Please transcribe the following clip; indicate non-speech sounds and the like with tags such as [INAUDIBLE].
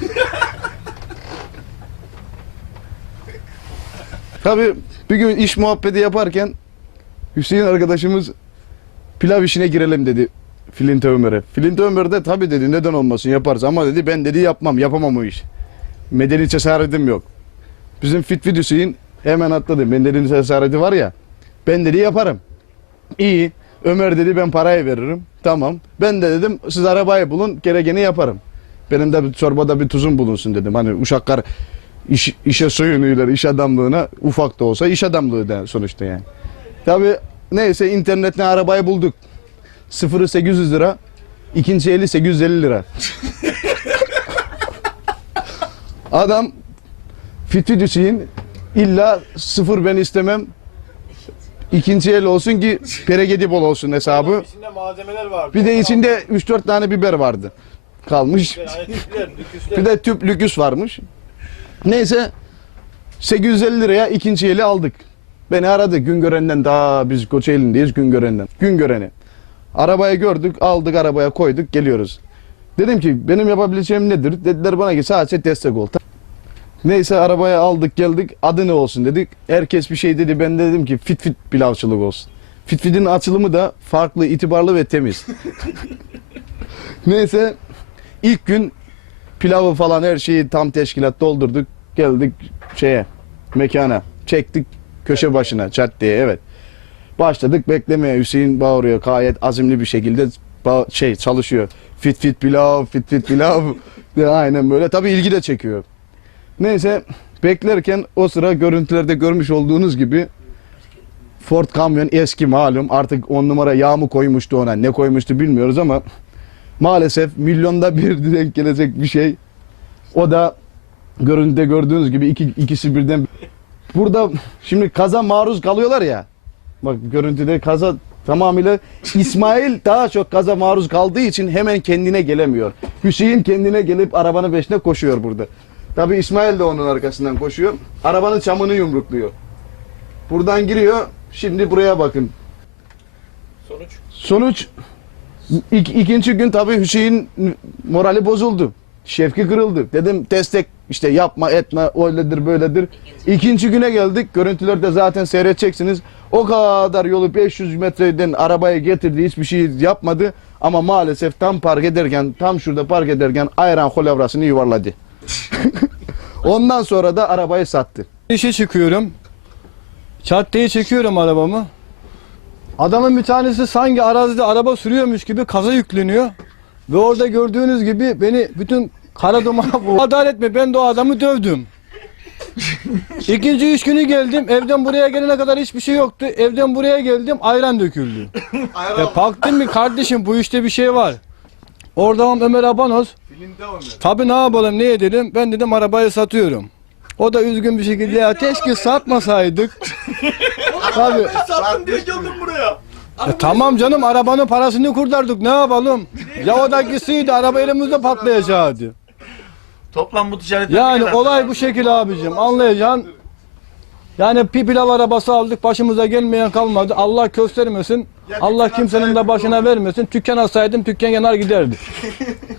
[LAUGHS] Tabii bir gün iş muhabbeti yaparken Hüseyin arkadaşımız pilav işine girelim dedi Flint Ömer'e. Flint Ömer de tabii dedi neden olmasın yaparız ama dedi ben dedi yapmam yapamam o iş. Medeni cesaretim yok. Bizim Fit Hüseyin hemen atladı. Medeni cesareti var ya ben dedi yaparım. İyi. Ömer dedi ben parayı veririm. Tamam. Ben de dedim siz arabayı bulun gerekeni yaparım. Benim de bir çorbada bir tuzum bulunsun dedim. Hani uşaklar iş, işe soyunuyorlar iş adamlığına ufak da olsa iş adamlığı da sonuçta yani. Tabi neyse internetten arabayı bulduk. Sıfırı 800 lira. ikinci eli 850 lira. [LAUGHS] Adam Fitri Hüseyin illa sıfır ben istemem. İkinci el olsun ki peregedi bol olsun hesabı. İçinde malzemeler var. Bir de içinde 3-4 tane biber vardı. Kalmış. Bir de tüp lüküs varmış. Neyse 850 liraya ikinci eli aldık. Beni aradı Güngören'den daha biz Koçelin'deyiz Güngören'den. Güngören'i. Arabayı gördük aldık arabaya koyduk geliyoruz. Dedim ki benim yapabileceğim nedir? Dediler bana ki sadece destek ol. Neyse arabaya aldık geldik adı ne olsun dedik. Herkes bir şey dedi ben de dedim ki fit fit pilavcılık olsun. Fit fit'in açılımı da farklı, itibarlı ve temiz. [LAUGHS] Neyse ilk gün pilavı falan her şeyi tam teşkilat doldurduk. Geldik şeye mekana. Çektik köşe başına caddeye evet. Başladık beklemeye. Hüseyin bağırıyor gayet azimli bir şekilde şey çalışıyor. Fit fit pilav, fit fit pilav. [LAUGHS] Aynen böyle. Tabii ilgi de çekiyor. Neyse beklerken o sıra görüntülerde görmüş olduğunuz gibi Ford kamyon eski malum artık on numara yağ mı koymuştu ona ne koymuştu bilmiyoruz ama maalesef milyonda bir [LAUGHS] denk gelecek bir şey. O da görüntüde gördüğünüz gibi iki, ikisi birden. Burada şimdi kaza maruz kalıyorlar ya. Bak görüntüde kaza tamamıyla İsmail daha çok kaza maruz kaldığı için hemen kendine gelemiyor. Hüseyin kendine gelip arabanın peşine koşuyor burada. Tabi İsmail de onun arkasından koşuyor. Arabanın çamını yumrukluyor. Buradan giriyor. Şimdi buraya bakın. Sonuç. Sonuç ik, ikinci gün tabii Hüseyin morali bozuldu. Şevki kırıldı. Dedim destek işte yapma etme öyledir böyledir. İkinci güne geldik. Görüntülerde zaten seyredeceksiniz. O kadar yolu 500 metreden arabaya getirdi. Hiçbir şey yapmadı. Ama maalesef tam park ederken tam şurada park ederken ayran kolevrasını yuvarladı. [LAUGHS] Ondan sonra da arabayı sattı. İşe çıkıyorum. Caddeye çekiyorum arabamı. Adamın bir tanesi sanki arazide araba sürüyormuş gibi kaza yükleniyor. Ve orada gördüğünüz gibi beni bütün kara duman'a vurdu. Adalet mi? Ben de o adamı dövdüm. İkinci üç günü geldim. Evden buraya gelene kadar hiçbir şey yoktu. Evden buraya geldim. Ayran döküldü. Ya baktım mi kardeşim bu işte bir şey var. Oradan Ömer Abanos. Tabii ne yapalım ne edelim? Ben dedim arabayı satıyorum. O da üzgün bir şekilde ya keşke satmasaydık. Tabii. Sattım diye geldim buraya. Ya tamam canım arabanın parasını kurtardık ne yapalım? Ya o da gitseydi araba elimizde patlayacaktı. Toplam bu ticaret Yani olay bu şekil abicim anlayacaksın. Yani bir pilav arabası aldık başımıza gelmeyen kalmadı. Allah göstermesin. Allah kimsenin de başına vermesin. Tükkan alsaydım tükkan yanar giderdi. [LAUGHS]